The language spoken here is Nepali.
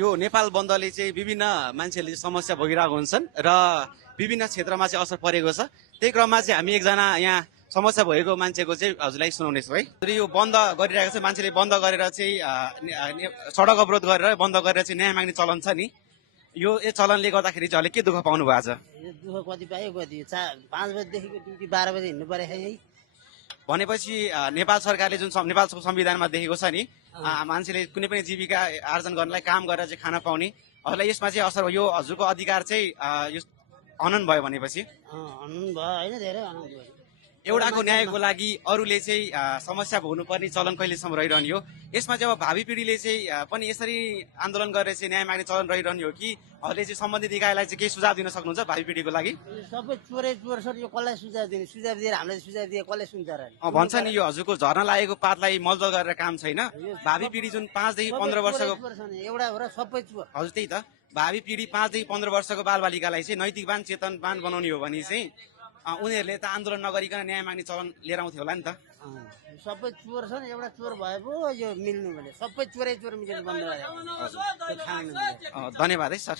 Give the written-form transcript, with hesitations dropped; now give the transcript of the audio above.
यो नेपाल बन्दले चाहिँ विभिन्न मान्छेहरूले समस्या भोगिरहेको हुन्छन् र विभिन्न क्षेत्रमा चाहिँ असर परेको छ। त्यही क्रममा चाहिँ हामी एकजना यहाँ समस्या भएको मान्छेको चाहिँ हजुरलाई सुनाउनेछौँ है। यो बन्द गरिरहेको छ, मान्छेले बन्द गरेर चाहिँ सडक अवरोध गरेर बन्द गरेर चाहिँ न्याय माग्ने चलन छ नि, यो चलनले गर्दाखेरि चाहिँ अहिले के दुःख पाउनु भएको छ? दुःख कति पायो कति 5 बजेदेखिको ड्युटी 12 बजे हिँड्नु पर्यो है। भनेपछि नेपाल सरकारले जुन नेपालको संविधानमा देखेको छ नि, मान्छेले कुनै पनि जीविका आर्जन गर्नलाई काम गरेर चाहिँ खान पाउने, हजुरलाई यसमा चाहिँ असर यो हजुरको अधिकार चाहिँ यो हनन भयो भनेपछि हनन भयो होइन, धेरै हनन भयो। एउटाको न्यायको लागि अरूले चाहिँ समस्या भोग्नुपर्ने चलन कहिलेसम्म रहिरहने हो? यसमा चाहिँ अब भावी पिँढीले चाहिँ पनि यसरी आन्दोलन गरेर चाहिँ न्याय माग्ने चलन रहिरहने हो कि हजुरले चाहिँ सम्बन्धित निकायलाई चाहिँ केही सुझाव दिन सक्नुहुन्छ भावी पिँढीको लागि? सबै चोरै चोर छ, यो कसलाई सुझाव दिने? सुझाव दिएर हामीले सुझाव दिए कसले सुन्छ र? भन्छ नि यो हजुरको झर्न लागेको पातलाई मलजल गरेर काम छैन, भावी पिँढी जुन 5 देखि 15 वर्षको एउटा हो र सबै चोर। हजुर त्यही त, भावी पिँढी 5 देखि 15 वर्षको बालबालिकालाई चाहिँ नैतिकवान चेतनवान बनाउने हो भने चाहिँ उनीहरूले त आन्दोलन नगरिकन न्याय माग्ने चलन लिएर आउँथ्यो होला नि त। सबै चोर छन्, एउटा चोर भए पो यो मिल्नु भने सबै चोरै चोर मिलेर बन्द भयो। धन्यवाद है सर।